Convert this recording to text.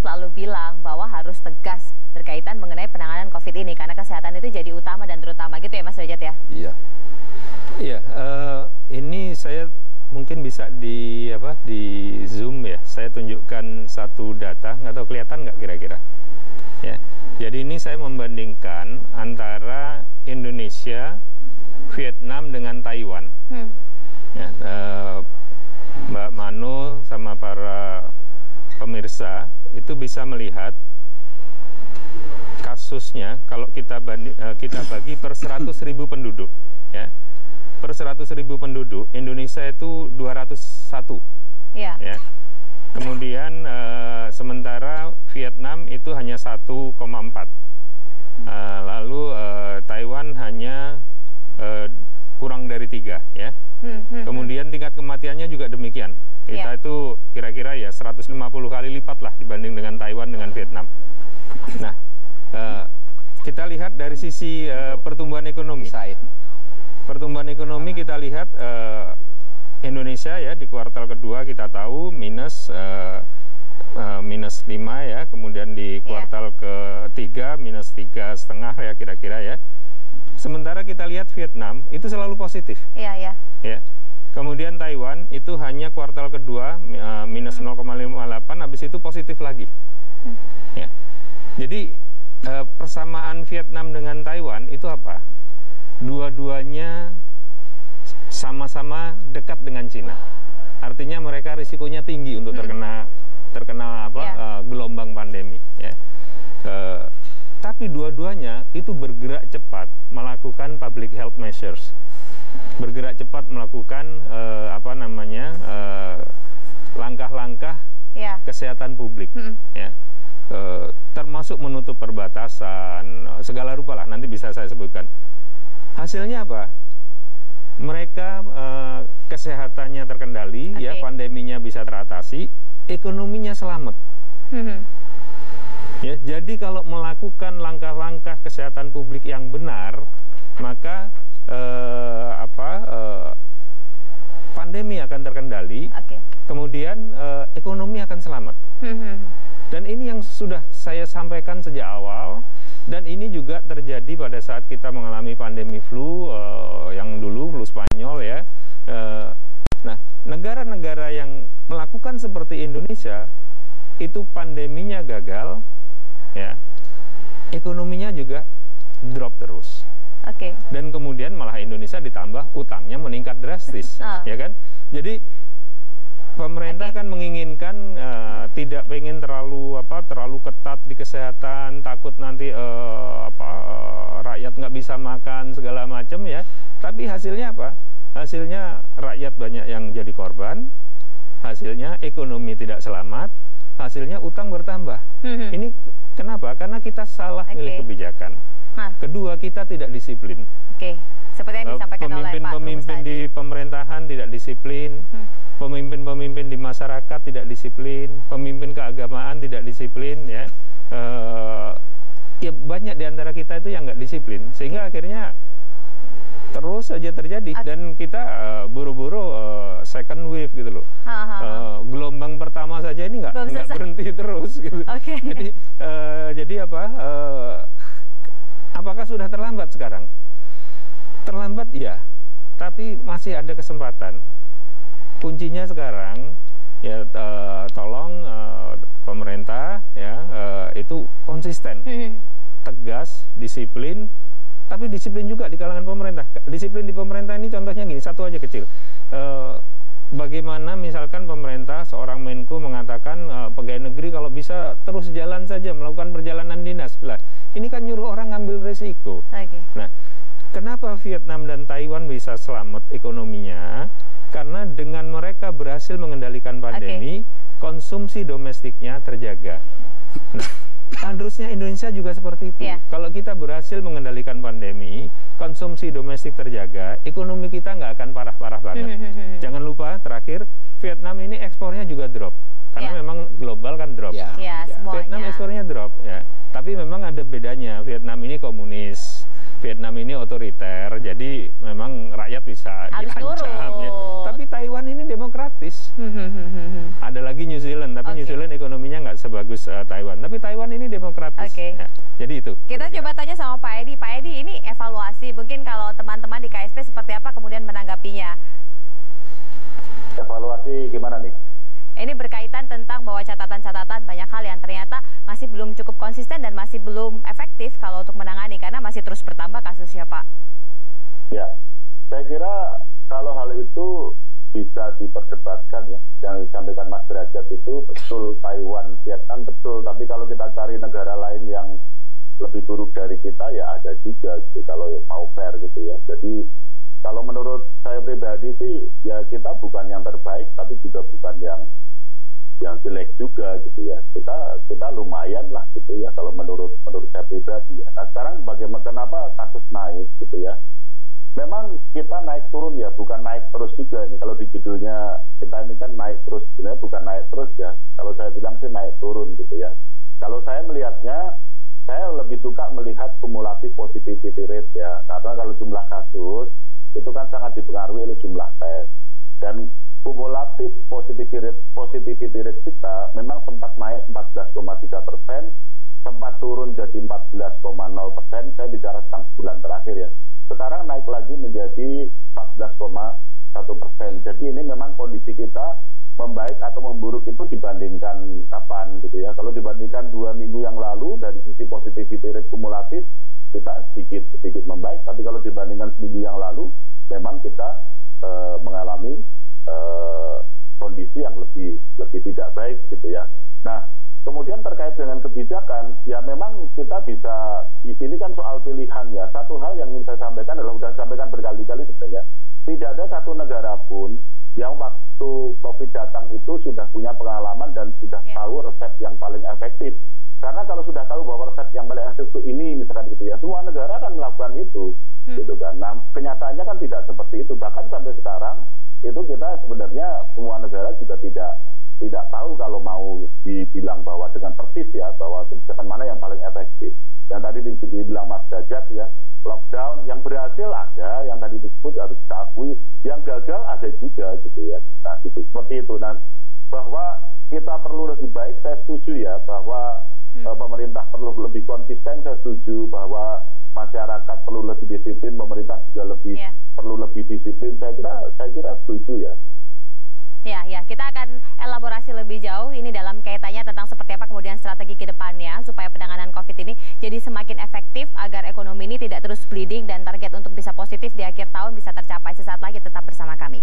selalu bilang bahwa harus tegas berkaitan mengenai penanganan COVID ini karena kesehatan itu jadi utama dan terutama gitu ya Mas Derajat ya? Iya. Iya, ini saya mungkin bisa di zoom ya. Saya tunjukkan satu data, nggak tahu kelihatan nggak kira-kira. Ya, jadi ini saya membandingkan antara Indonesia, Vietnam dengan Taiwan. Ya, Mbak Mano sama para pemirsa itu bisa melihat kasusnya kalau kita bagi per 100.000 penduduk, ya. Per 100.000 penduduk Indonesia itu 201. Ya. Ya. Kemudian sementara Vietnam itu hanya 1,4. Lalu Taiwan hanya kurang dari 3 ya. Kemudian tingkat kematiannya juga demikian. Kita itu kira-kira ya 150 kali lipat lah dibanding dengan Taiwan dengan Vietnam. Nah, kita lihat dari sisi pertumbuhan ekonomi. Pertumbuhan ekonomi kita lihat Indonesia ya di kuartal kedua kita tahu minus 5 ya, kemudian di kuartal ketiga minus 3,5 ya kira-kira ya. Sementara kita lihat Vietnam itu selalu positif. Iya. Ya. Kemudian Taiwan itu hanya kuartal kedua minus 0,58, habis itu positif lagi. Ya. Jadi persamaan Vietnam dengan Taiwan itu apa? Dua-duanya sama-sama dekat dengan Cina. Artinya mereka risikonya tinggi untuk terkena gelombang pandemi. Ya. Tapi dua-duanya itu bergerak cepat melakukan public health measures, bergerak cepat melakukan langkah-langkah kesehatan publik, ya. Termasuk menutup perbatasan, segala rupa lah, nanti bisa saya sebutkan. Hasilnya apa? Mereka kesehatannya terkendali, ya, pandeminya bisa teratasi, ekonominya selamat. Ya, jadi kalau melakukan langkah-langkah kesehatan publik yang benar, maka pandemi akan terkendali, kemudian ekonomi akan selamat. Dan ini yang sudah saya sampaikan sejak awal, dan ini juga terjadi pada saat kita mengalami pandemi flu yang dulu, flu Spanyol ya. Nah, negara-negara yang melakukan seperti Indonesia, itu pandeminya gagal, ya, ekonominya juga drop terus. Dan kemudian malah Indonesia ditambah utangnya meningkat drastis, ya kan? Jadi pemerintah kan menginginkan tidak pengen terlalu ketat di kesehatan, takut nanti rakyat nggak bisa makan segala macam ya. Tapi hasilnya apa? Hasilnya rakyat banyak yang jadi korban, hasilnya ekonomi tidak selamat, hasilnya utang bertambah. Ini kenapa? Karena kita salah milih kebijakan. Kedua, kita tidak disiplin. Seperti yang disampaikan oleh Pak Pemimpin di pemerintahan tidak disiplin, pemimpin-pemimpin di masyarakat tidak disiplin, pemimpin keagamaan tidak disiplin, ya. Ya banyak di antara kita itu yang nggak disiplin, sehingga akhirnya terus saja terjadi, dan kita buru-buru second wave gitu loh. Gelombang pertama saja ini nggak berhenti terus gitu. Jadi apakah sudah terlambat sekarang? Terlambat ya, tapi masih ada kesempatan. Kuncinya sekarang ya tolong pemerintah ya itu konsisten, tegas, disiplin. Tapi disiplin juga di kalangan pemerintah. Disiplin di pemerintah ini contohnya gini, satu aja kecil. Bagaimana misalkan pemerintah, seorang Menko mengatakan pegawai negeri kalau bisa terus jalan saja, melakukan perjalanan dinas. Lah, ini kan nyuruh orang ngambil resiko. Nah, kenapa Vietnam dan Taiwan bisa selamat ekonominya? Karena dengan mereka berhasil mengendalikan pandemi, konsumsi domestiknya terjaga. Nah, harusnya Indonesia juga seperti itu. Kalau kita berhasil mengendalikan pandemi, konsumsi domestik terjaga, ekonomi kita nggak akan parah-parah banget. Jangan lupa, terakhir, Vietnam ini ekspornya juga drop. Karena memang global kan drop. Vietnam ekspornya drop, ya. Tapi memang ada bedanya, Vietnam ini komunis, Vietnam ini otoriter, jadi memang rakyat bisa diancam. Ya. Tapi Taiwan ini demokratis. Ada lagi New Zealand, tapi New Zealand ekonominya nggak sebagus versus Taiwan. Tapi Taiwan ini demokratis. Ya, jadi itu. Kita coba tanya sama Pak Edi. Pak Edi, ini evaluasi. Mungkin kalau teman-teman di KSP seperti apa kemudian menanggapinya? Evaluasi gimana nih? Ini berkaitan tentang bahwa catatan-catatan banyak hal yang ternyata masih belum cukup konsisten dan masih belum efektif kalau untuk menangani karena masih terus bertambah kasusnya, Pak. Ya, saya kira kalau hal itu bisa diperdebatkan ya. Yang disampaikan Mas Derajat itu betul, Taiwan, Vietnam betul. Tapi kalau kita cari negara lain yang lebih buruk dari kita ya ada juga gitu, kalau mau fair gitu ya. Jadi kalau menurut saya pribadi sih ya kita bukan yang terbaik tapi juga bukan yang jelek juga gitu ya. Kita lumayan lah gitu ya kalau menurut saya pribadi ya. Nah sekarang bagaimana, kenapa kasus naik gitu ya. Memang kita naik turun ya, bukan naik terus juga ini. Kalau di judulnya kita ini kan naik terus, sebenarnya bukan naik terus ya. Kalau saya bilang sih naik turun gitu ya. Kalau saya melihatnya, saya lebih suka melihat kumulatif positivity rate ya. Karena kalau jumlah kasus itu kan sangat dipengaruhi oleh jumlah tes. Dan kumulatif positivity rate kita memang sempat naik 14,3%, sempat turun jadi 14,0%. Saya bicara tentang bulan terakhir ya. Sekarang naik lagi menjadi 14,1%. Jadi ini memang kondisi kita membaik atau memburuk itu dibandingkan kapan gitu ya. Kalau dibandingkan 2 minggu yang lalu dari sisi positivity rate kumulatif kita sedikit membaik. Tapi kalau dibandingkan seminggu yang lalu memang kita mengalami kondisi yang lebih tidak baik gitu ya. Nah, kemudian terkait dengan kebijakan, ya memang kita bisa, ini kan soal pilihan ya. Satu hal yang ingin saya sampaikan adalah, sudah saya sampaikan berkali-kali sebenarnya, tidak ada satu negara pun yang waktu COVID datang itu sudah punya pengalaman dan sudah tahu resep yang paling efektif. Karena kalau sudah tahu bahwa resep yang paling efektif itu ini, misalkan gitu ya, semua negara akan melakukan itu, gitu kan. Nah, kenyataannya kan tidak seperti itu. Bahkan sampai sekarang, itu kita sebenarnya semua negara juga tidak tahu kalau mau dibilang bahwa dengan persis ya, bahwa kebijakan mana yang paling efektif. Yang tadi dibilang Mas Derajat ya, lockdown yang berhasil ada, yang tadi disebut harus kita akui, yang gagal ada juga gitu ya. Nah, gitu, seperti itu. Nah, bahwa kita perlu lebih baik, saya setuju ya, bahwa pemerintah perlu lebih konsisten, saya setuju bahwa masyarakat perlu lebih disiplin, pemerintah juga perlu lebih disiplin. Saya kira setuju ya. Ya, kita akan elaborasi lebih jauh ini dalam kaitannya tentang seperti apa kemudian strategi ke depannya supaya penanganan COVID ini jadi semakin efektif agar ekonomi ini tidak terus bleeding dan target untuk bisa positif di akhir tahun bisa tercapai. Sesaat lagi tetap bersama kami.